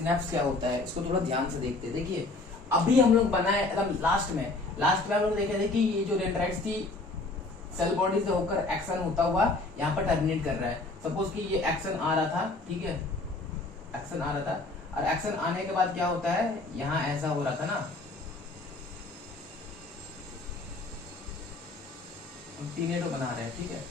Synapse क्या होता है इसको थोड़ा ध्यान से देखते हैं। देखिए अभी हम लोग बनाए एकदम लास्ट में हम लोग देखे थे कि ये जो डेंड्राइट्स थी सेल बॉडी से होकर एक्शन होता हुआ यहाँ पर टर्मिनेट कर रहा है। सपोज कि ये एक्शन आ रहा था, ठीक है, एक्शन आ रहा था, और एक्शन आने के बाद क्या होता है, यहाँ ऐसा हो रहा था ना, हम टीनेटो बना रहे हैं, ठीक है,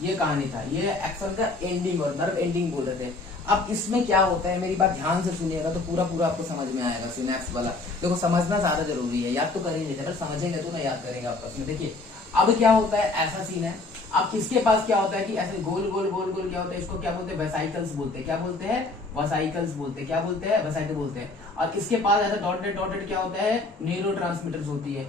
ये कहानी था, ये एक्शन का एंडिंग और नर्व एंडिंग बोल रहे थे। अब इसमें क्या होता है, मेरी बात ध्यान से सुनिएगा तो पूरा पूरा आपको समझ में आएगा। सिनेप्स वाला देखो समझना ज्यादा जरूरी है, याद तो कर ही लेते, अगर समझेंगे तो ना याद करेंगे आपस में। देखिए अब क्या होता है, ऐसा सीन है, अब किसके पास क्या होता है कि ऐसे गोल गोल गोल गोल क्या होता है, इसको क्या बोलते हैं, वेसाइकल्स बोलते हैं। क्या बोलते हैं, वेसाइकल्स बोलते हैं। क्या बोलते हैं, वेसाइकल बोलते हैं। और इसके पास ऐसा डॉटेड डॉटेड क्या होता है, न्यूरोट्रांसमीटर्स होती है,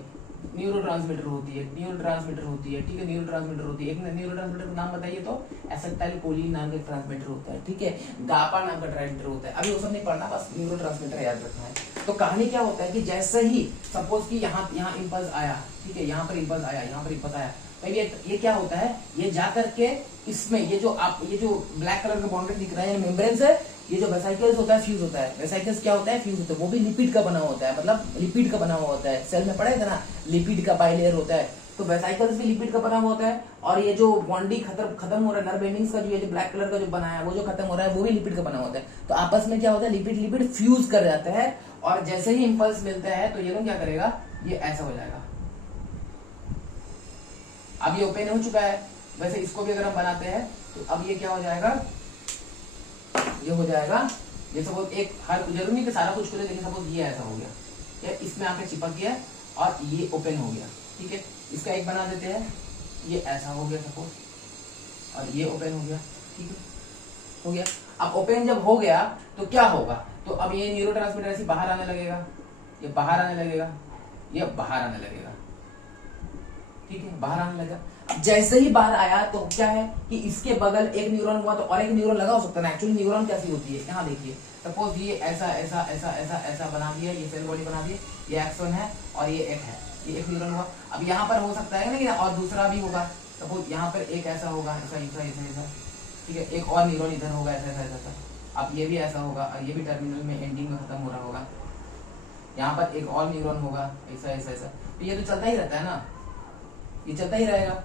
न्यूरोट्रांसमीटर होती है, न्यूरोट्रांसमीटर होती है, ठीक है, न्यूरोट्रांसमीटर होती है। एक न्यूरोट्रांसमीटर का नाम बताइए तो एसिटाइलकोलिन नाम का ट्रांसमीटर होता है, ठीक है, गापा नाम का ट्रांसमीटर होता है। अभी वो सब नहीं पढ़ना, बस न्यूरोट्रांसमीटर याद रखना है। तो कहानी क्या होता है कि जैसे ही सपोज कि यहाँ इंपल्स आया, ठीक है, यहाँ पर इंपल्स आया, यहाँ पर इंपल्स आया, तो ये क्या होता है, ये जाकर के इसमें ये जो ब्लैक कलर का बाउंड्री दिख रहा है मेम्ब्रेन से, ये जो वेसाइकल्स होता है फ्यूज होता है। वेसाइकल्स क्या होता है, फ्यूज होता है, वो भी लिपिड का बना होता है, मतलब लिपिड का बना हुआ होता है। सेल में पढ़ेगा ना, लिपिड का बाइलेयर होता है, तो वेसाइकल्स भी लिपिड का बना हुआ होता है। और ये जो बॉन्डी खत्म हो रहा है, नर्व एंडिंग्स का जो ये जो ब्लैक कलर का जो बना है, वो जो खत्म हो रहा है, वो भी लिपिड का बना होता है। तो आपस में क्या होता है, लिपिड फ्यूज कर जाते हैं, और जैसे ही इंपल्स मिलता है तो ये लोग क्या करेगा, ये ऐसा हो जाएगा। अब ये ओपन हो चुका है, वैसे इसको भी अगर हम बनाते हैं तो अब ये क्या हो जाएगा, ये हो जाएगा, ये सपोज एक हर जरूरी नहीं कि सारा कुछ खुले, लेकिन सपोज ये ऐसा हो गया, क्या इसमें आके चिपक गया और ये ओपन हो गया, ठीक है। इसका एक बना देते हैं, ये ऐसा हो गया सपोज, और ये ओपन हो गया, ठीक है, हो गया। अब ओपन जब हो गया तो क्या होगा, तो अब ये न्यूरोट्रांसमीटर ऐसे बाहर आने लगेगा, ये बाहर आने लगेगा, ये बाहर आने लगेगा, ठीक है, बाहर आने लगा। अब जैसे ही बाहर आया तो क्या है कि इसके बगल एक न्यूरॉन हुआ तो और एक न्यूरॉन लगा हो सकता है ना। एक्चुअली न्यूरॉन कैसी होती है, यहाँ देखिए, सपोज ये ऐसा ऐसा ऐसा ऐसा ऐसा बना दिया, ये सेल बॉडी बना दी, ये एक्सन है और ये एक है, ये एक न्यूरॉन हुआ। अब यहाँ पर हो सकता है ना, और दूसरा भी होगा, सपोज यहाँ पर एक ऐसा होगा, ऐसा ऐसा ऐसा ऐसा, ठीक है, एक और न्यूरॉन इधर होगा, ऐसा ऐसा ऐसा। अब ये भी ऐसा होगा, और ये भी टर्मिनल में एंडिंग में खत्म हो रहा होगा। यहाँ पर एक और न्यूरॉन होगा, ऐसा ऐसा ऐसा। तो ये तो चलता ही रहता है ना, ये चलता ही रहेगा।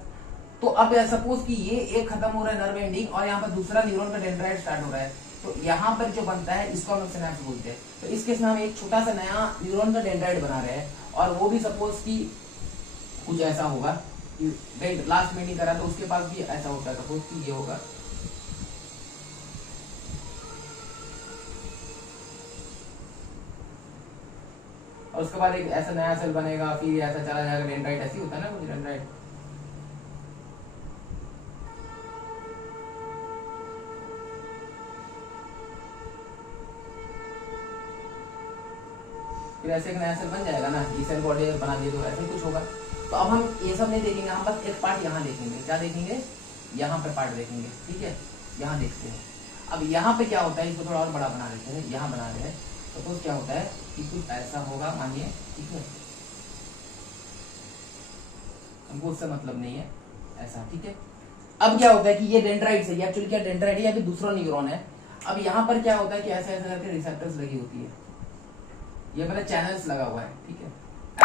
तो अब सपोज कि ये एक खत्म हो रहा है नर्व एंडिंग, और यहाँ पर दूसरा न्यूरॉन का डेंड्राइट स्टार्ट हो रहा है, तो यहाँ पर जो बनता है इसको हम सिनेप्स बोलते हैं। तो इस केस में हम एक छोटा सा नया न्यूरॉन का डेंड्राइट बना रहे हैं, और वो भी सपोज कि कुछ ऐसा होगा, लास्ट में नहीं करा तो उसके पास भी ऐसा होता है, सपोज कि ये होगा, और उसके बाद एक ऐसा नया सेल बनेगा, फिर ऐसा चला जाएगा, डेंड्राइट ऐसी होता है ना कुछ डेंड्राइट। फिर ऐसे एक नया सेल बन जाएगा ना, ये सेल बॉडी बना दिए तो ऐसे कुछ होगा। तो अब हम ये सब नहीं देखेंगे, हम बस एक पार्ट यहाँ देखेंगे। क्या देखेंगे, यहाँ पर पार्ट देखेंगे, ठीक है, यहाँ देखते हैं। अब यहाँ पे क्या होता है, इसको थोड़ा और बड़ा बना देते हैं, यहाँ बना रहे हैं। तो क्या होता है कि कुछ ऐसा होगा, मानिए, ठीक है, हमको उससे मतलब नहीं है, ऐसा, ठीक है। अब क्या होता है कि ये डेंड्राइट है, ये एक्चुअली क्या डेंड्राइट है, या फिर दूसरा न्यूरॉन है। अब यहाँ पर क्या होता है कि ऐसा ऐसा करके रिसेप्टर्स लगी होती है, ये मतलब चैनल्स लगा हुआ है, ठीक है,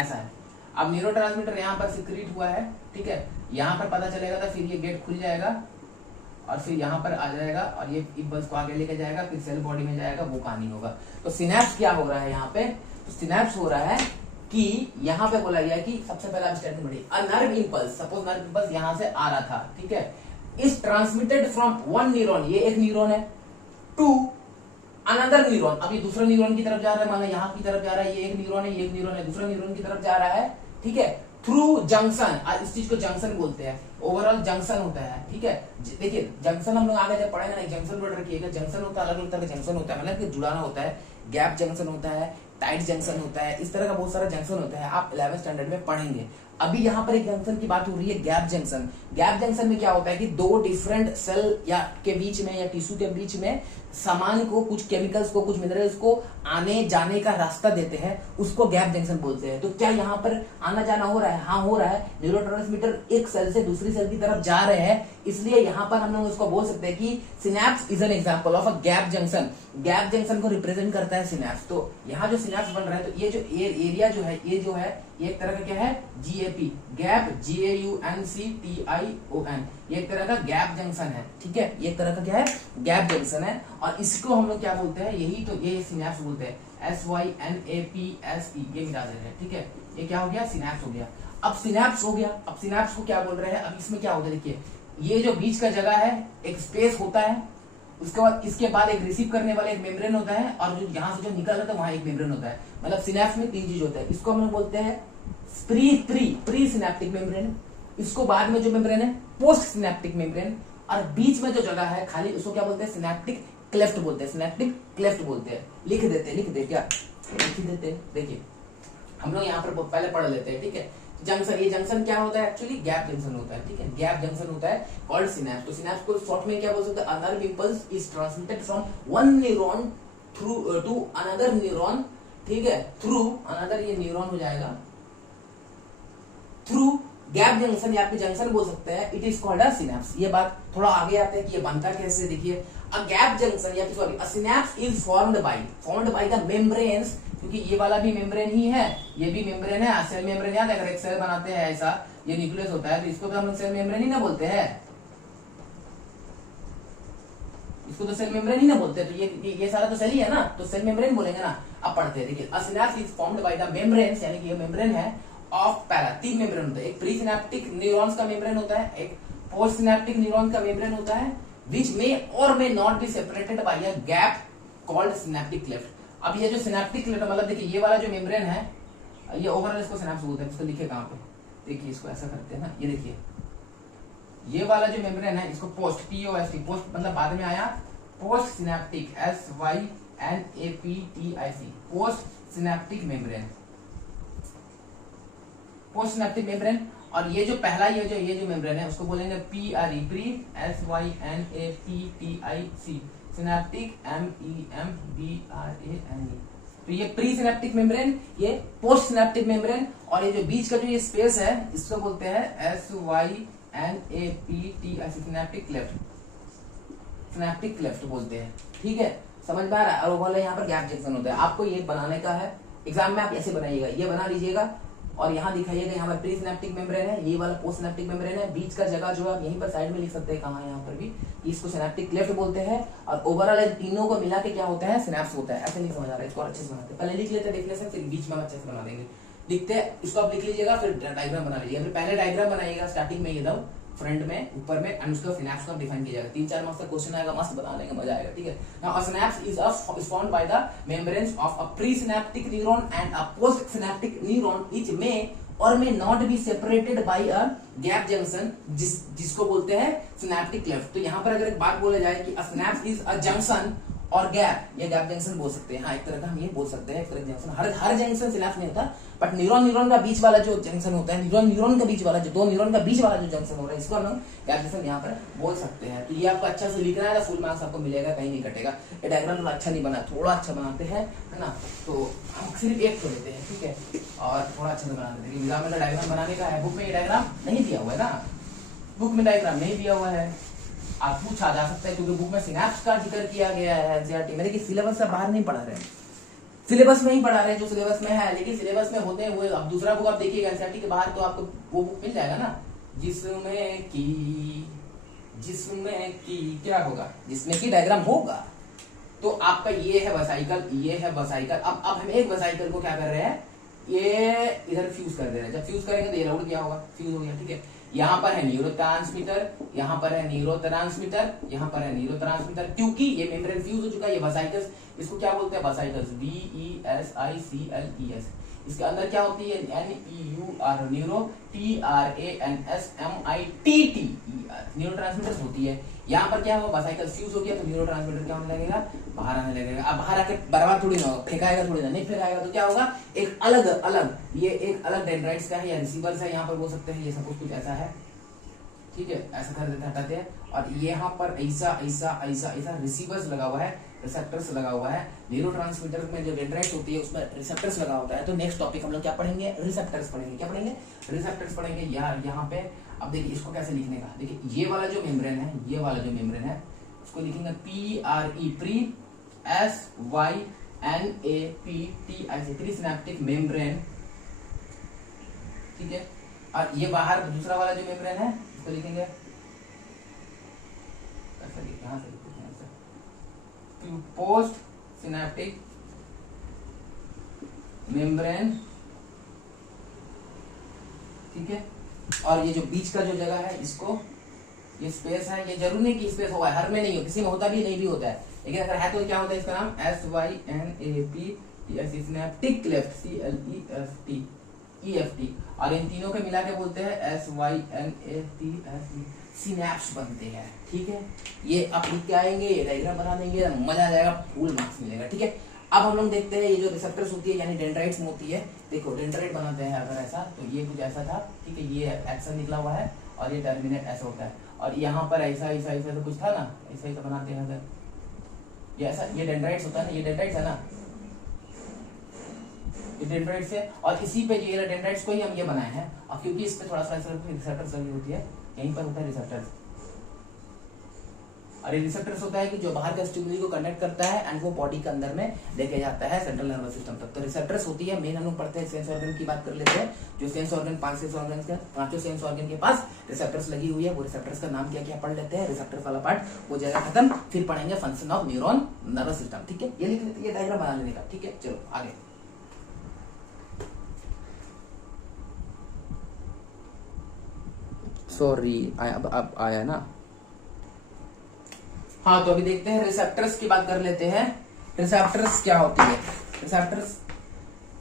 ऐसा है। अब न्यूरोट्रांसमीटर यहाँ पर सिक्रीट हुआ है, ठीक है, यहाँ पर पता चलेगा तो फिर ये गेट खुल जाएगा, और फिर यहाँ पर आ जाएगा, और ये इम्पल्स को आगे लेके जाएगा, फिर सेल बॉडी में जाएगा, वो कहानी होगा। तो सिनेप्स क्या हो रहा है यहाँ पे, तो सिनेप्स हो रहा है कि यहाँ पे बोला गया कि सबसे पहले आप स्टेटमेंट पढ़िए, अ nerve impulse, suppose nerve impulse यहाँ से आ रहा था, ठीक है, is transmitted from one neuron, ये एक न्यूरॉन है, टू अनदर न्यूरॉन। अब ये दूसरा न्यूरॉन की तरफ जा रहा है, माना यहाँ की तरफ जा रहा है, ये एक न्यूरॉन है, ये एक न्यूरॉन है, दूसरा न्यूरॉन की तरफ जा रहा है, ठीक है, थ्रू जंक्शन, इस चीज को जंक्शन बोलते हैं, ओवरऑल जंक्शन होता है, ठीक है। देखिए जंक्शन हम लोग आगे जब पढ़ेंगे ना, जंक्शन वर्ड रखिएगा, जंक्शन होता है, अलग अलग तरह का जंक्शन होता है, मतलब कि जुड़ाना होता है, गैप जंक्शन होता है, टाइट जंक्शन होता है, इस तरह का बहुत सारा जंक्शन होता है, आप 11th स्टैंडर्ड में पढ़ेंगे। अभी यहाँ पर एक जंक्शन की बात हो रही है, गैप जंक्शन। गैप जंक्शन में क्या होता है कि दो डिफरेंट सेल या के बीच में या टिश्यू के बीच में सामान को, कुछ केमिकल्स को, कुछ मिनरल्स को आने जाने का रास्ता देते हैं, उसको गैप जंक्शन बोलते हैं। तो क्या यहाँ पर आना जाना हो रहा है? हाँ हो रहा है। न्यूरोट्रांसमीटर एक सेल से दूसरी सेल की तरफ जा रहे हैं, इसलिए यहाँ पर हम लोग उसको बोल सकते हैं कि synapse is an example of a gap junction. Gap junction को रिप्रेजेंट करता है सिनैप्स। तो यहाँ जो सिनैप्स बन रहा है, तो ये जो एरिया जो है, ये जो है ये एक तरह का क्या है? जीएपी, गैप, GAUNCTION, ये एक तरह का गैप जंक्शन है। ठीक है, ये एक तरह का क्या है? गैप जंक्शन है। और इसको हम लोग क्या बोलते हैं? यही तो ये सिनैप्स बोलते हैं, SYNAPSE, ये मिला दे रहे हैं। ठीक है, ये क्या हो गया? सिनैप्स हो गया। अब सिनैप्स हो गया, अब सिनैप्स को क्या बोल रहे हैं? अब इसमें क्या होगा देखिए, ये जो बीच का जगह है, एक स्पेस होता है, उसके बाद इसके बाद एक रिसीव करने वाला एक मेम्ब्रेन होता है, और जो यहाँ से जो निकल रहा था वहां एक मेम्ब्रेन होता है। मतलब सिनैप्स में 3 चीज होता है। इसको हम लोग बोलते हैं प्री सिनैप्टिक मेम्ब्रेन, इसको बाद में जो मेम्ब्रेन है पोस्ट सिनैप्टिक मेम्ब्रेन, और बीच में जो जगह है खाली, उसको क्या बोलते हैं? सिनैप्टिक क्लेफ्ट बोलते हैं। सिनैप्टिक क्लेफ्ट बोलते हैं। लिख देते क्या? लिख देते। देखिए हम लोग यहाँ पर पहले पढ़ लेते हैं। ठीक है, जंक्शन, ये जंक्शन क्या होता है? एक्चुअली गैप जंक्शन होता है। ठीक है, गैप जंक्शन होता है कॉल्ड सिनैप्स। तो सिनैप्स को शॉर्ट में क्या बोल सकते हैं? A nerve impulse is transmitted from one neuron through to another neuron. ठीक है, थ्रू अनदर, ये न्यूरॉन हो जाएगा, थ्रू गैप जंक्शन, या फिर जंक्शन बोल सकते हैं। It is called a synapse. ये बात थोड़ा आगे आते हैं कि ये बनता कैसे। देखिए, अ गैप जंक्शन या sorry a synapse is formed by the membranes, क्योंकि ये वाला भी मेम्ब्रेन ही है, ये भी मेम्ब्रेन है। सेल मेम्ब्रेन याद है, अगर एक सेल बनाते हैं ऐसा, ये न्यूक्लियस होता है, तो इसको तो हम सेल मेम्ब्रेन ही ना बोलते हैं, इसको तो सेल मेम्ब्रेन ही ना बोलते हैं। तो ये सारा तो सेल ही है ना, तो सेल मेम्ब्रेन बोलेंगे ना। अब पढ़ते हैं, देखिए, a synapse is formed by the membranes, यानी कि ये मेम्ब्रेन है ऑफ पैरा, 3 मेम्ब्रेन होते हैं। एक प्री सिनैप्टिक न्यूरॉन्स का मेम्ब्रेन होता है, एक पोस्ट सिनैप्टिक न्यूरॉन का मेम्ब्रेन होता है, विच में और में not be separated by a gap called synaptic cleft. अब ये जो सिनैप्टिक क्लेफ्ट, मतलब देखिए ये वाला जो मेम्ब्रेन है, ये ओवरऑल इसको सिनैप्स बोलते हैं। इसको लिखे कहां पे? देखिए, इसको ऐसा करते हैं ना, ये देखिए, ये वाला जो मेम्ब्रेन है, इसको पोस्ट, POST, पोस्ट मतलब बाद में आया, post synaptic, SYNAPTIC, post synaptic membrane, post synaptic membrane. और ये जो पहला ये जो मेम्ब्रेन है, उसको बोलेंगे PRE, pre, SYNAPTIC, synaptic, MEMBRANE। तो ये प्री सिनैप्टिक मेम्ब्रेन, ये पोस्ट सिनैप्टिक मेम्ब्रेन, और ये जो बीच का जो ये स्पेस है, इसको बोलते हैं SYNAPTIC, synaptic cleft, synaptic cleft बोलते हैं। ठीक है, समझ में आ रहा है? और वो वाला यहाँ पर गैप जंक्शन होता है। आपको ये बनाने का है, एग्जाम में आप ऐसे बनाइएगा, ये बना लीजिएगा, और यहाँ दिखाइएगा, यहाँ पर प्री सिनैप्टिक मेम्ब्रेन है, ये वाला पोस्ट सिनैप्टिक मेम्ब्रेन है, बीच का जगह जो आप यहीं पर साइड में लिख सकते हैं, कहाँ यहाँ पर भी, इसको सिनैप्टिक क्लेफ्ट बोलते हैं। और ओवरऑल तीनों को मिला के क्या होता है? सिनैप्स होता है। ऐसे नहीं समझ आ रहा है, इसको अच्छे से बनाते हैं। पहले लिख लेते हैं, देखने से, फिर बीच में हम अच्छे से बना देंगे। लिखते हैं, इसको आप लिख लीजिएगा, फिर डायग्राम बना लीजिएगा। फिर पहले डायग्राम बनाइएगा स्टार्टिंग में, एकदम फ्रंट में, ऊपर में, एंड उसका सिनैप्स को डिफाइन कीजिएगा। 3-4 मार्क्स का क्वेश्चन आएगा, मस्त बना लेंगे, मजा आएगा। ठीक है, now a synapse is formed by the membranes of a pre synaptic neuron and a post synaptic neuron, each में और में not be separated by a gap junction, जिसको बोलते हैं सिनैप्टिक क्लेफ्ट। तो यहाँ पर अगर एक बात बोला जाए कि अ सिनैप्स इज अ जंक्शन और गैप, ये गैप जंक्शन बोल सकते हैं। हाँ, एक तरह का हम ये बोल सकते हैं, एक तरह का जंक्शन। हर जंक्शन सिनैप्स नहीं होता, बट न्यूरॉन का बीच वाला जो जंक्शन होता है, न्यूरॉन का बीच वाला, जो 2 न्यूरॉन का बीच वाला जो जंक्शन हो रहा है, इसको हम लोग गैप जंक्शन यहाँ पर बोल सकते हैं। तो ये आपको अच्छा से लिखना है, फुल मार्क्स आपको मिलेगा, कहीं नहीं कटेगा। ये डायग्राम थोड़ा अच्छा नहीं बना, थोड़ा अच्छा बनाते हैं, है ना। तो हम सिर्फ एक तो लेते हैं, ठीक है, और थोड़ा अच्छा से बना देते हैं। एग्जाम में डायग्राम बनाने का है, बुक में ये डायग्राम नहीं दिया हुआ है ना, बुक में डायग्राम नहीं दिया हुआ है, आप पूछा जा सकता है, क्योंकि बुक में सिनैप्स का जिक्र किया गया है। एनसीईआरटी में देखिए, सिलेबस से बाहर नहीं पढ़ा रहे हैं, सिलेबस में ही पढ़ा रहे हैं जो सिलेबस में है, लेकिन सिलेबस में होते हैं वो। अब दूसरा बुक आप देखिएगा एनसीईआरटी के बाहर, तो आपको वो बुक मिल जाएगा ना, जिसमें की क्या होगा, जिसमें की डायग्राम होगा। तो आपका ये है वेसाइकल, ये है वेसाइकल। अब हम एक वेसाइकल को क्या कर रहे हैं, ये इधर फ्यूज कर दे रहे हैं। जब फ्यूज करेंगे तो ये लोड क्या होगा, फ्यूज हो गया। ठीक है, यहाँ पर है न्यूरोट्रांसमीटर, यहाँ पर है न्यूरोट्रांसमीटर, यहाँ पर है न्यूरोट्रांसमीटर, क्योंकि ये मेम्ब्रेन फ्यूज हो चुका है। ये वेसाइकल्स, इसको क्या बोलते हैं, वेसाइकल्स, VESICLES। इसके अंदर क्या होती है, NEUR neuro, TRANSMITT neuro transmitters होती है। यहाँ पर क्या होगा, बासाइकल फ्यूज हो गया तो न्यूरो ट्रांसमीटर क्या होने लगेगा, बाहर आने लगेगा। अब बाहर आके बर्बाद थोड़ी ना होगा, फेंकाएगा थोड़ी ना, नहीं फेंकाएगा तो क्या होगा, एक अलग ये एक अलग डेंड्राइट्स का है या रिसीवर्स है, यहाँ पर बोल सकते हैं ये सपोज कुछ ऐसा है, ठीक है, ऐसा कर देते हटाते हैं। और यहाँ पर ऐसा ऐसा ऐसा ऐसा रिसीवर्स लगा हुआ है, रिसेप्टर्स लगा हुआ है। न्यूरोट्रांसमीटर में जो डेंड्राइट्स होती है उसमें रिसेप्टर्स लगा होता है। तो नेक्स्ट टॉपिक हम लोग क्या पढ़ेंगे, रिसेप्टर्स पढ़ेंगे। क्या पढ़ेंगे, रिसेप्टर्स पढ़ेंगे। यार यहाँ पे अब देखिए इसको कैसे लिखने का, देखिए ये वाला जो मेम्ब्रेन है, ये वाला जो मेम्ब्रेन है उसको लिखेंगे PRE, pre SYNAPT, pre synaptic membrane, ठीक है। और ये बाहर दूसरा वाला जो मेम्ब्रेन है उसको लिखेंगे यहां से पोस्ट सिनेप्टिक मेम्ब्रेन, ठीक है। और ये जो बीच का जो जगह है इसको, ये स्पेस है, ये जरूरी नहीं कि स्पेस होगा, हर में नहीं हो, किसी में होता भी नहीं भी होता है, लेकिन अगर है तो क्या होता है, इसका नाम SYNAPT सिनेप्टिक क्लेफ्ट, CLEFT। और इन तीनों के मिला के बोलते हैं SYNAPT, सिनेप्स बनते हैं, ठीक है। ये आप लिख के आएंगे, ये डायग्राम बना देंगे, मजा आ जाएगा, फुल मार्क्स मिलेगा, ठीक है। अब हम लोग देखते हैं ये जो रिसेप्टर्स होती है यानी डेंड्राइट्स में होती है। देखो डेंड्राइट बनाते हैं अगर ऐसा, तो ये कुछ ऐसा था, ठीक है, ये एक्शन निकला हुआ है और ये टर्मिनेट ऐसा होता है। और यहाँ पर ऐसा ऐसा ऐसा तो कुछ था ना, ऐसा ऐसा बनाते हैं अगर ये ऐसा, ये डेंड्राइट्स होता है ना, ये डेंड्राइट्स है ना, ये डेंड्राइट्स है। और इसी पे ये डेंड्राइट्स को ही हम ये बनाए हैं, और क्योंकि इस पे थोड़ा सा रिसेप्टर्स लगी होती है, यहीं पर होता है रिसेप्टर्स। और ये रिसेप्टर्स होता है कि जो बाहर का स्टिमुली को कनेक्ट करता है एंड वो बॉडी के अंदर में लेके जाता है सेंट्रल नर्वस सिस्टम तक। तो रिसेप्टर्स होती है, मेन हम लोग पढ़ते हैं सेंस ऑर्गन की बात कर लेते हैं। जो सेंस ऑर्गन, 5 सेंस ऑर्गन के, 5 सेंस ऑर्गन के पास रिसेप्टर्स लगी हुई है। वो रिसेप्टर्स का नाम क्या क्या पढ़ लेते हैं, रिसेप्टर्स वाला पार्ट वो जगह खत्म, फिर पढ़ेंगे function of neuron nervous system, ठीक है। ये लिख लेते, ये डायग्राम बना लेने का, ठीक है। चलो आगे, सॉरी अब आया ना। हाँ तो अभी देखते हैं रिसेप्टर्स की बात कर लेते हैं। रिसेप्टर्स क्या होती है, receptors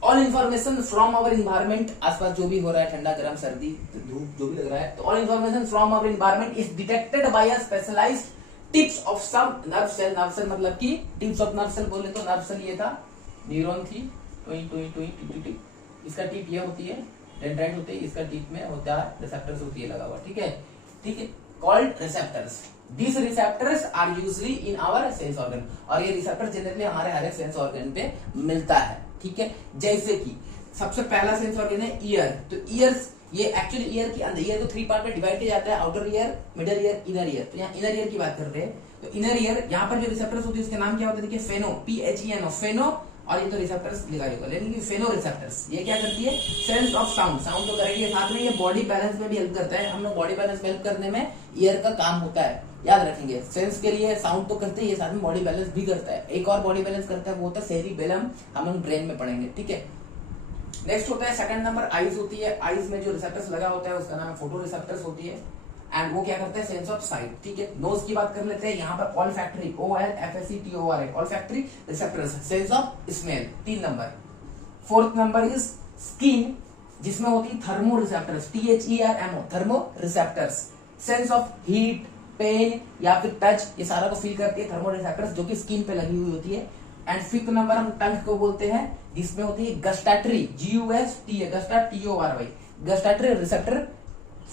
all information from our environment, आसपास जो भी हो रहा है, ठंडा गर्म सर्दी धूप जो भी लग रहा है, तो all information from our environment is detected by a specialised tips of some nerve cell. Nerve cell मतलब की टिप्स ऑफ नर्व सेल बोले तो नर्व सेल ये था, न्यूरॉन थी, टुई, इसका टिप ये होती है, डेंड्राइट होते हैं, इसका टिप में होता है रिसेप्टर्स होती है लगा हुआ, ठीक है, ठीक है, called receptors. These receptors are usually in our sense organ, और ये रिसेप्टर जनरली हमारे हर एक सेंस ऑर्गन पे मिलता है, ठीक है। जैसे कि सबसे पहला सेंस ऑर्गन है ईयर, तो ईयर्स, ये एक्चुअली ईयर के अंदर, ईयर को 3 पार्ट में डिवाइड किया जाता है, outer ear, middle ear, inner ear. तो यहाँ इनर ईयर की बात कर रहे हैं, तो इनर ईयर यहाँ पर जो रिसेप्टर्स होती है उसके नाम क्या होता है, देखिए फेनो, PHENO, फेनो। और ये तो रिसेप्टर्स लिखा होगा, लेकिन फेनो रिसेप्टर्स ये क्या करती है, सेंस ऑफ साउंड, साउंड तो करेगी, साथ में ये बॉडी बैलेंस में भी हेल्प करता है। हम लोग बॉडी बैलेंस में हेल्प करने में ईयर का काम होता है, याद रखेंगे। सेंस के लिए साउंड तो करते हैं, ये साथ में बॉडी बैलेंस भी करता है। एक और बॉडी बैलेंस करता है, वो होता है सेरिबेलम, हम लोग ब्रेन में पढ़ेंगे, ठीक है। नेक्स्ट होता है सेकंड नंबर आईज होती है। आईज में जो रिसेप्टर्स लगा होता है उसका नाम है फोटो रिसेप्टर्स होती है, एंड वो क्या करते हैं, सेंस ऑफ साइट, ठीक है। नोज की बात कर लेते हैं, यहाँ पर olfactory, OLFACTORY, olfactory receptors, sense of smell, 3 number. 4th number is skin, जिसमें होती है thermo receptors, THERMO, thermo receptors, sense of heat, pain या फिर टच, ये सारा को फील करती है थर्मो रिसेप्टर्स, जो कि स्किन पे लगी हुई होती है। एंड 5th नंबर हम टंग को बोलते हैं, जिसमें होती है gustatory, GUST, gustatory, gustatory receptor,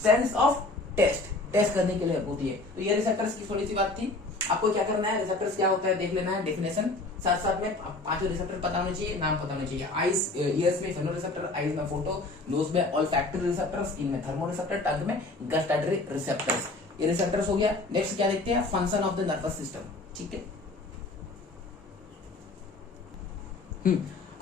sense of taste करने के लिए होती है। तो ये रिसेप्टर्स की थोड़ी सी बात थी। आपको क्या करना है, रिसेप्टर्स क्या होता है देख लेना है, डेफिनेशन, साथ साथ में 5 रिसेप्टर पता होने चाहिए, नाम पता होने चाहिए। आईज, ईयर्स में फेनो रिसेप्टर, आईज में फोटो, नोज में ऑल्फैक्टरी रिसेप्टर, स्किन में थर्मो रिसेप्टर, टंग में गस्टैटरी रिसेप्टर्स। ये रिसेप्टर्स हो गया। नेक्स्ट क्या देखते हैं, function of the nervous system, ठीक है।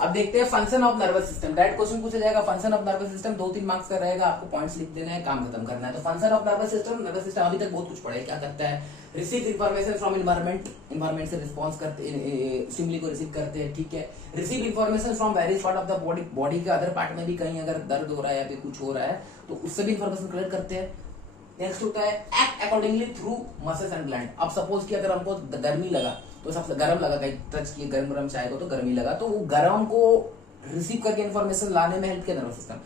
अब देखते हैं function of nervous system. Direct question पूछा जाएगा, function of nervous system 2-3 marks का रहेगा, आपको पॉइंट्स लिख देना है, काम खत्म करना है। तो function of nervous system, nervous system अभी तक बहुत कुछ पढ़े, क्या करता है, receive information from environment, environment से रिस्पॉन्स करते, स्टिमुली को रिसीव करते हैं, ठीक है। Receive information from various part of the body, body के अदर पार्ट में भी कहीं अगर दर्द हो रहा है या फिर कुछ हो रहा है तो उससे भी इंफॉर्मेशन कलेक्ट करते हैं। नेक्स्ट होता है act accordingly through muscles and gland. अब सपोज कि अगर हमको गर्मी लगा तो सबसे गर्म लगा, कहीं टच किए गर्म चाय को तो गर्मी लगा, तो वो गर्म को रिसीव करके इन्फॉर्मेशन लाने में हेल्प किया नर्वस सिस्टम।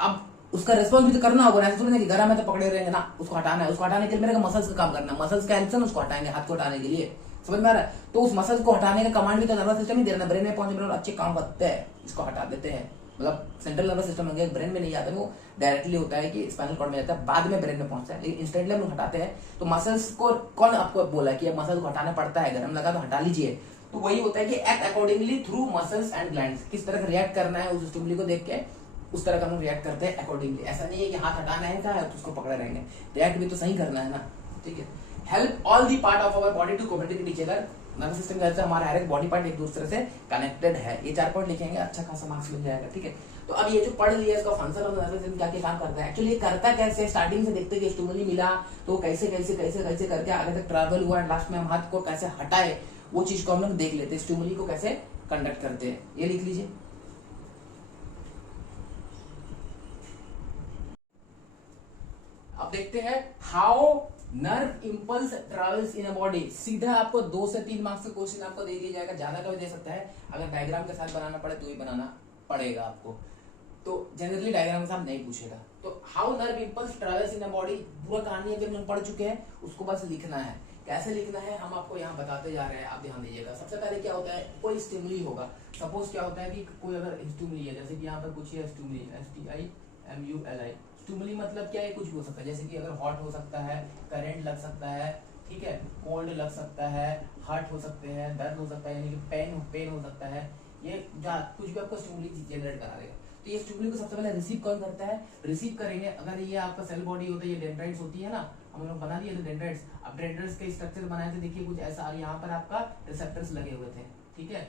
अब उसका रेस्पॉन्स भी तो करना होगा, ऐसा थोड़ी ना कि घर में तो पकड़े रहेंगे ना, उसको हटाना है, उसको हटाने के लिए मेरे को मसल्स का काम करना है, मसल्स का हेल्प से उसको हटाएंगे, हाथ को हटाने के लिए, समझ में आ रहा है। तो उस मसल्स को हटाने का कमांड भी तो नर्वस सिस्टम ही दे रहा है, ब्रेन में पहुंचे और अच्छे काम करते हैं, इसको हटा देते हैं, मतलब सेंट्रल नर्वस सिस्टम में ब्रेन में नहीं जाता, वो डायरेक्टली होता है कि स्पाइनल कॉर्ड में जाता है, बाद में ब्रेन में पहुंचता है, लेकिन इंस्टेंटली हम हटाते हैं। तो मसल्स को कौन आपको बोला कि मसल को हटाना पड़ता है, गर्म लगा तो हटा लीजिए, तो वही होता है कि act accordingly through muscles and glands, किस तरह से रिएक्ट करना है उस स्टिमुली को देख के, उस तरह का हम रिएक्ट करते हैं अकॉर्डिंगली। ऐसा नहीं है कि हाथ हटाना है क्या है तो उसको पकड़े रहेंगे, रिएक्ट भी तो सही करना है ना, ठीक है। Help all the part of our body to communicate with each other, nervous system के से हमारा हर एक बॉडी पार्ट एक दूसरे से कनेक्टेड है। ये 4 पॉइंट लिखेंगे, अच्छा खासा मार्क्स मिल जाएगा, ठीक है। तो अब ये जो पढ़ लिया इसका फंक्शन ऑफ नर्वस सिस्टम क्या क्या काम करता है, एक्चुअली ये करता कैसे, स्टार्टिंग से देखते कि स्टिमुली मिला तो कैसे कैसे कैसे कैसे करके आगे तक ट्रैवल हुआ, लास्ट में हम हाथ को कैसे हटाए, वो चीज को हम लोग देख लेते हैं, स्टिमुली को कैसे कंडक्ट करते हैं, ये लिख लीजिए। अब देखते हैं how nerve impulse travels in a body. सीधा आपको 2 से 3 मार्क्स का क्वेश्चन आपको दे दिया जाएगा, ज्यादा का भी दे सकता है, अगर डायग्राम के साथ बनाना पड़े तो ही बनाना पड़ेगा आपको, तो जनरली डायग्राम के साथ नहीं पूछेगा। तो how nerve impulse travels in a body, पूरा कहानी अगर हम पढ़ चुके हैं, उसको बस लिखना है, कैसे लिखना है हम आपको यहाँ बताते जा रहे हैं, आप ध्यान दीजिएगा। सबसे पहले क्या होता है, कोई स्टिमुली होगा, सपोज क्या होता है कि कोई अगर स्टिमुली है, जैसे कि यहाँ पर कुछ है स्टिमुली, STIMULI, स्टिमुली मतलब क्या है, कुछ भी हो सकता है, जैसे कि अगर हॉट हो सकता है, करंट लग सकता है, ठीक है, कोल्ड लग सकता है, हर्ट हो सकते हैं, दर्द हो सकता है, यानी कि पेन हो सकता है, ये कुछ भी आपको स्टिमुली जनरेट करा देगा। तो ये स्टिमुली को सबसे पहले रिसीव कौन करता है, रिसीव करेंगे, अगर ये आपका सेल बॉडी होता है, ये डेंड्राइट्स होती है ना, हम लोग बना दिए थे डेंड्राइट्स। अब डेंड्राइट्स के स्ट्रक्चर बनाए थे, देखिए कुछ ऐसा, यहाँ पर आपका रिसेप्टर्स लगे हुए थे, ठीक है,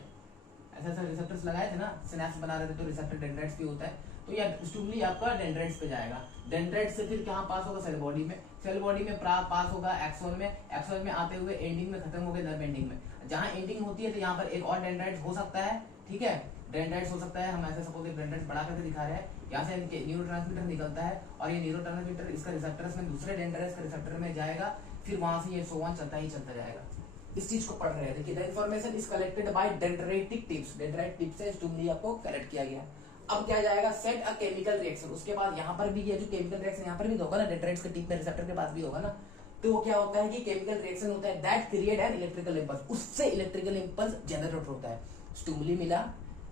ऐसा रिसेप्टर्स लगाए थे ना, सिनेप्स बना रहे थे, तो रिसेप्टर डेंड्राइट्स भी होता है। तो यह स्टिमुली आपका डेंड्राइट्स पे जाएगा, डेंड्राइट्स से फिर कहाँ पास होगा, सेल बॉडी में, सेल बॉडी में पास होगा एक्सोन में, एक्सोन में आते हुए एंडिंग में खत्म हो गए नर्व एंडिंग में। जहां एंडिंग होती है तो यहाँ पर एक और डेंड्राइट्स हो सकता है, ठीक है, डेंड्राइट्स हो सकता है, हम ऐसे सपोज एक डेंड्राइट्स बड़ा करके दिखा रहे हैं, यहाँ से इनके न्यूरोट्रांसमीटर निकलता है, और ये न्यूरोट्रांसमीटर इसका रिसेप्टर्स में दूसरे डेंड्राइट्स का रिसेप्टर में जाएगा, फिर वहां से ये सोवन चलता ही चलता जाएगा। इस चीज को पढ़ रहे हैं, देखिए the information is collected by dendritic tips, dendrite tip से स्टिमुली आपको कलेक्ट किया गया। अब क्या जाएगा, सेट अ केमिकल रिएक्शन, उसके बाद यहाँ पर भी ये जो केमिकल रिएक्शन यहाँ पर भी होगा ना, डेंड्राइट्स के टिप में रिसेप्टर के पास भी होगा ना, तो वो क्या होता है कि केमिकल रिएक्शन होता है that create an electrical impulse, उससे इलेक्ट्रिकल इंपल्स जनरेट होता है। स्टिमुली मिला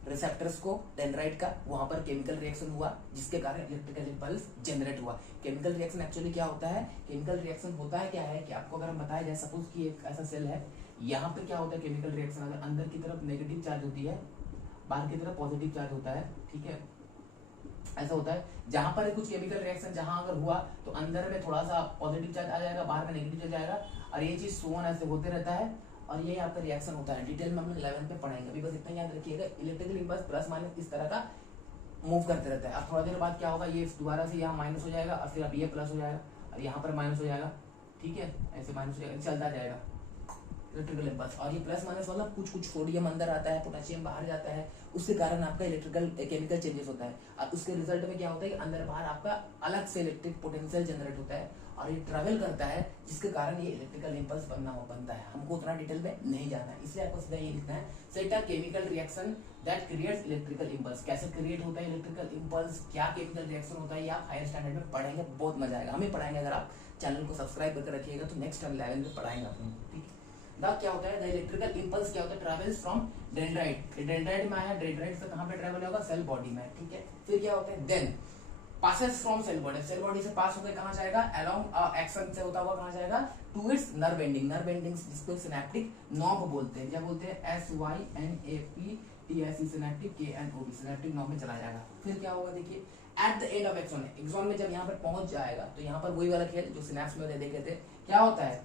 रिसेप्टर्स को डेंड्राइट का, वहां पर केमिकल रिएक्शन हुआ जिसके कारण इलेक्ट्रिकल इंपल्स जनरेट हुआ। केमिकल रिएक्शन एक्चुअली क्या होता है, केमिकल रिएक्शन होता है क्या है कि आपको अगर हम बताया जाए, सपोज कि एक ऐसा सेल है, यहाँ पे क्या होता है केमिकल रिएक्शन, अगर अंदर की तरफ नेगेटिव चार्ज होती है, बाहर की तरफ पॉजिटिव चार्ज होता है, ठीक है, ऐसा होता है। जहां पर कुछ केमिकल रिएक्शन जहां अगर हुआ तो अंदर में थोड़ा सा पॉजिटिव चार्ज आ जाएगा, बाहर में नेगेटिव चार्ज आएगा, और ये चीज सोन ऐसे होते रहता है, और ये आपका रिएक्शन होता है। डिटेल में हम लोग 11 में पढ़ेंगे, अभी बस इतना याद रखिएगा, इलेक्ट्रिकल इंपल्स प्लस माइनस इस तरह का मूव करते रहता है। अब थोड़ा देर बाद क्या होगा, ये दोबारा से यहाँ माइनस हो जाएगा, और फिर अब ये प्लस हो जाएगा, और यहाँ पर माइनस हो जाएगा, ठीक है, ऐसे माइनस हो जाएगा, चलता जाएगा इलेक्ट्रिकल इंपल्स। और ये प्लस माइनस मतलब कुछ सोडियम अंदर आता है, पोटेशियम बाहर जाता है, उसके कारण आपका इलेक्ट्रिकल केमिकल चेंजेस होता है, और उसके रिजल्ट में क्या होता है कि अंदर बाहर आपका अलग से इलेक्ट्रिक पोटेंशियल जनरेट होता है, और ये ट्रेवल करता है, जिसके कारण ये इलेक्ट्रिकल इंपल्स बनता है। हमको उतना डिटेल में नहीं जाना है, इसलिए आपको सीधा ये लिखना है, set a chemical reaction that creates electrical impulse. कैसे क्रिएट होता है इलेक्ट्रिकल इंपल्स, क्या केमिकल रिएक्शन होता है, ये आप हायर स्टैंडर्ड में पढ़ेंगे, बहुत मजा आएगा, हमें पढ़ाएंगे। अगर आप चैनल को सब्सक्राइब करके रखिएगा तो नेक्स्ट टाइम 11 में पढ़ाएंगे अपन, ठीक है। क्या होता है, द इलेक्ट्रिकल इंपल्स क्या होता है, ट्रेवल्स फ्रॉम डेंड्राइट, डेंड्राइट में आया, डेंड्राइट से कहां पे ट्रेवल होगा, सेल बॉडी में, ठीक है। फिर क्या होता है, then passes from cell body, cell body से पास होकर कहां जाएगा, अलोंग एक्सन से होता हुआ कहां जाएगा, to its nerve ending, nerve ending जिसको सिनेप्टिक नॉब बोलते हैं, क्या बोलते हैं, SYNAPTS, synaptic KNOB, synaptic knob में चला जाएगा। फिर क्या होगा, देखिए at the end of axon, axon में जब यहाँ पर पहुंच जाएगा तो यहाँ पर वही वाला खेल जो सिनेप्स में देखे थे, क्या होता है,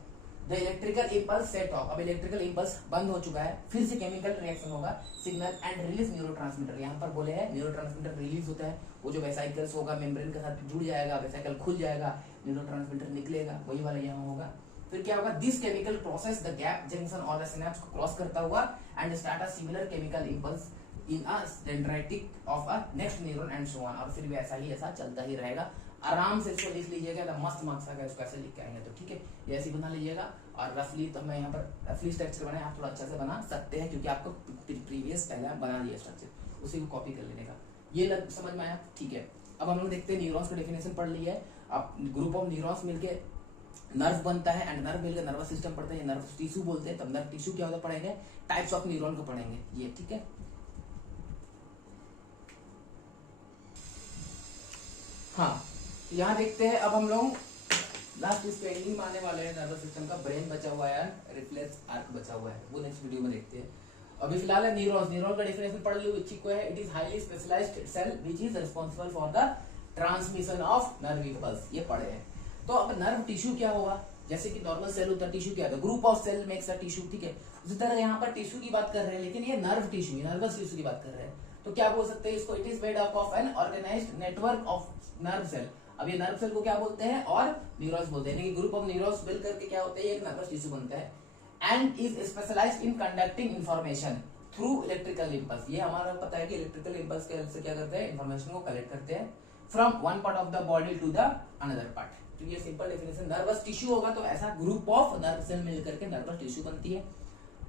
the electrical impulse set of, अब इलेक्ट्रिकल इंपल्स बंद हो चुका है, फिर से केमिकल रिएक्शन होगा, सिग्नल एंड रिलीज न्यूरोट्रांसमीटर, यहाँ पर बोले हैं न्यूरोट्रांसमीटर रिलीज होता है, वो जो वेसाइकल्स होगा मेम्ब्रेन के साथ जुड़ जाएगा, वेसाइकल खुल जाएगा, न्यूरोट्रांसमीटर निकलेगा, वही वाला यहाँ होगा। फिर क्या होगा, this chemical process the gap junction और द सिनेप्स को क्रॉस करता हुआ and start a similar chemical impulse in a dendritic of a next neuron and so on, और फिर भी ऐसा ही ऐसा चलता ही रहेगा। आराम से इसको लिख लीजिएगा, तो मस्त मार्क्स आ गया, इसको ऐसे लिख के आएंगे तो ठीक है, ये ऐसे बना लीजिएगा। और रफली तो मैं यहाँ पर रफली स्ट्रक्चर बनाए, आप थोड़ा अच्छा से बना सकते हैं क्योंकि आपको प्रीवियस पहले बना लिया स्ट्रक्चर, उसी को कॉपी कर लेने का। ये समझ में आया? ठीक है। अब हम लोग देखते हैं न्यूरॉन्स का डेफिनेशन पढ़ लिया है। अब ग्रुप ऑफ न्यूरॉन्स मिलके नर्व बनता है एंड नर्व मिलकर नर्वस सिस्टम पढ़ते हैं, नर्व टिश्यू बोलते हैं। तब नर्व टिश्यू क्या होता है पढ़ेंगे, टाइप्स ऑफ न्यूरॉन को पढ़ेंगे ये, ठीक है। हाँ, यहाँ देखते हैं अब हम लोग लास्ट इसको एंडिंग में आने वाले हैं। नर्वस सिस्टम का ब्रेन बचा हुआ है, रिफ्लेक्स आर्क बचा हुआ है, वो नेक्स्ट वीडियो में देखते हैं। अभी फिलहाल है न्यूरॉन्स। न्यूरॉन का डेफिनेशन पढ़ लो, इच्छिक को है। It is highly specialised cell which is responsible for the transmission of nerve impulse, ये पढ़े हैं। तो अब नर्व टिश्यू क्या होगा, जैसे कि नॉर्मल सेल होता है, टिश्यू क्या होता है, group of cell makes a tissue, ठीक है। उसी तरह यहाँ पर टिश्यू की बात कर रहे हैं, लेकिन ये नर्व टिश्यू, नर्वस टिश्यू की बात कर रहे हैं। तो क्या बोल सकते हैं इसको, it is made up of an organised network of nerve cell. अब ये नर्व सेल को क्या बोलते हैं, और न्यूरॉन्स बोलते हैं। यानी ग्रुप ऑफ न्यूरॉन्स मिल करके क्या होता है, एक नर्वस टिश्यू बनता है। And is specialised in conducting information through electrical impulse. ये हमारा पता है कि इलेक्ट्रिकल इंपल्स के हेल्प से क्या करते हैं, इंफॉर्मेशन को कलेक्ट करते हैं from one part of the body to the another part. तो ये सिंपल डेफिनेशन। नर्वस टिश्यू होगा तो ऐसा ग्रुप ऑफ नर्व सेल मिलकर के नर्वस टिश्यू बनती है।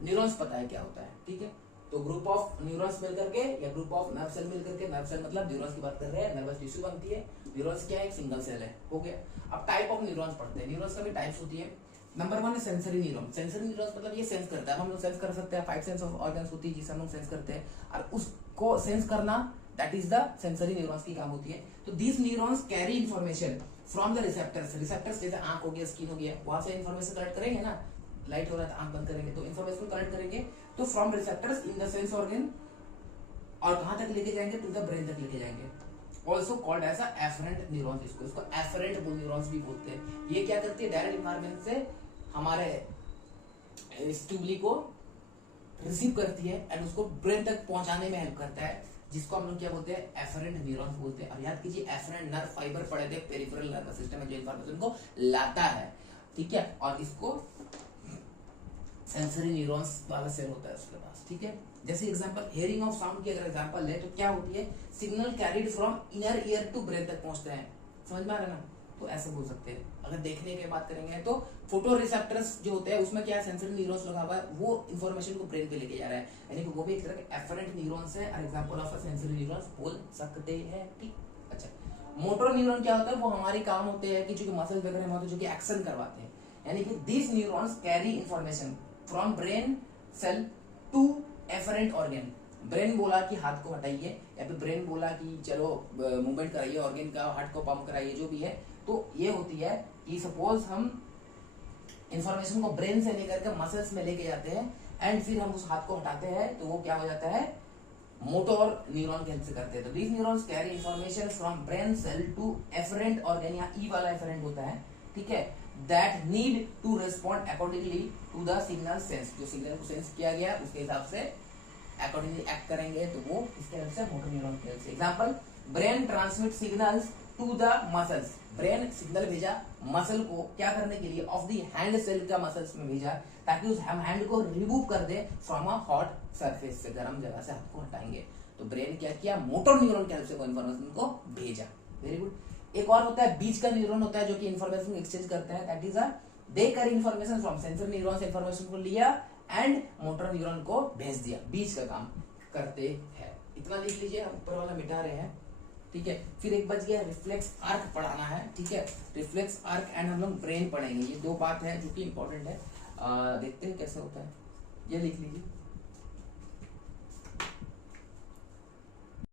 न्यूरॉन्स पता है क्या होता है, ठीक है। तो ग्रुप ऑफ न्यूरॉन्स मिलकर के या ग्रुप ऑफ नर्व सेल मिलकर के, नर्व सेल मतलब न्यूरॉन्स की बात कर रहे हैं, नर्वस टिश्यू बनती है। न्यूरॉन्स क्या है, एक सिंगल सेल है, हो गया। अब टाइप ऑफ न्यूरॉन्स पढ़ते हैं। न्यूरॉन्स का भी टाइप्स होती है। नंबर 1 है सेंसरी न्यूरॉन। सेंसरी न्यूरॉन्स मतलब ये सेंस करता है, हम लोग सेंस कर सकते हैं, 5 सेंस ऑफ ऑर्गन्स होती है जिसे हम लोग सेंस करते हैं, और उसको सेंस करना that is the sensory neurons की काम होती है। तो these neurons carry information from the receptors. Receptors जैसे आंख हो गया, स्किन हो गया, वहां से इंफॉर्मेशन कलेक्ट करेंगे ना, लाइट हो रहा है तो आंख बंद करेंगे तो इंफॉर्मेशन कलेक्ट करेंगे। तो from receptors in the sense organ, और कहां तक लेके जाएंगे, टू द ब्रेन तक लेके जाएंगे। Also called as efferent neurons, इसको एफरेंट न्यूरॉन्स भी बोलते हैं। ये क्या करती है, डायरेक्ट इन्वायरमेंट से हमारे स्टिमुली को रिसीव करती है एंड उसको ब्रेन तक पहुंचाने में हेल्प करता है, जिसको हम लोग क्या बोलते हैं, एफरेंट न्यूरॉन्स बोलते हैं। और याद कीजिए, एफरेंट नर्व फाइबर पढ़े थे, पेरिफेरल नर्वस सिस्टम में जो इंफॉर्मेशन को लाता है, ठीक है। और इसको सेंसरी न्यूरॉन्स वाला सेल होता है उसके पास, ठीक है। जैसे एग्जांपल हियरिंग ऑफ साउंड की अगर एग्जांपल ले तो क्या होती है, signal carried from inner ear to brain तक पहुंचते हैं, समझ में आ रहा है ना। तो ऐसे बोल सकते हैं। अगर देखने की बात करेंगे तो फोटो रिसेप्टर्स जो होते हैं उसमें क्या सेंसरी न्यूरॉन्स लगा हुआ है, वो इन्फॉर्मेशन को ब्रेन पे लेके जा रहा है, यानी कि वो भी एक तरह के एफरेंट न्यूरॉन्स है, और एग्जांपल ऑफ सेंसरी न्यूरॉन्स बोल सकते हैं, ठीक। अच्छा, मोटर न्यूरॉन क्या होता है, वो हमारी काम होते हैं कि जो मसल वगैरह होते हैं जो कि एक्शन करवाते हैं, यानी कि these neurons carry information from brain cell to efferent organ. Brain बोला कि हाथ को हटाइए, या फिर ब्रेन बोला कि चलो मूवमेंट कराइए ऑर्गन का, हार्ट को पंप कराइए, जो भी है। तो ये होती है कि सपोज हम इंफॉर्मेशन को ब्रेन से लेकर के मसल्स में लेके जाते हैं एंड फिर हम उस हाथ को हटाते हैं, तो वो क्या हो जाता है, मोटर न्यूरॉन के हेल्प से करते हैं। तो these neurons carry information from brain cell to efferent organ, या ई वाला एफरेंट होता है, ठीक है, that need to respond accordingly to the signal sense. जो सिग्नल को सेंस किया गया उसके हिसाब से अकॉर्डिंगली एक्ट करेंगे, तो वो इसके हेल्प से, मोटर न्यूरॉन के हेल्प से। Example, brain transmit signals to the muscles. Brain signal भेजा मसल को क्या करने के लिए, ऑफ द हैंड सेल का मसल्स में भेजा, ताकि उस हम हैंड को रिमूव कर दे फ्रॉम अ हॉट सरफेस से, गर्म जगह से हाथ को हटाएंगे। तो ब्रेन क्या किया, मोटर न्यूरॉन के हेल्प से वो इन्फॉर्मेशन को भेजा। Very good. एक और होता है बीच का न्यूरॉन होता है, जो कि इन्फॉर्मेशन एक्सचेंज करते हैं, that is they carry information from sensor neuron से इन्फॉर्मेशन को लिया एंड मोटर न्यूरॉन को भेज दिया, बीच का काम करते हैं। इतना लिख लीजिए, हम ऊपर वाला मिटा रहे हैं, ठीक है। फिर एक बच गया रिफ्लेक्स आर्क पढ़ाना है, ठीक है। रिफ्लेक्स आर्क एंड हम लोग ब्रेन पढ़ेंगे, ये दो बात है जो कि इंपॉर्टेंट है। देखते हैं कैसे होता है, ये लिख लीजिए।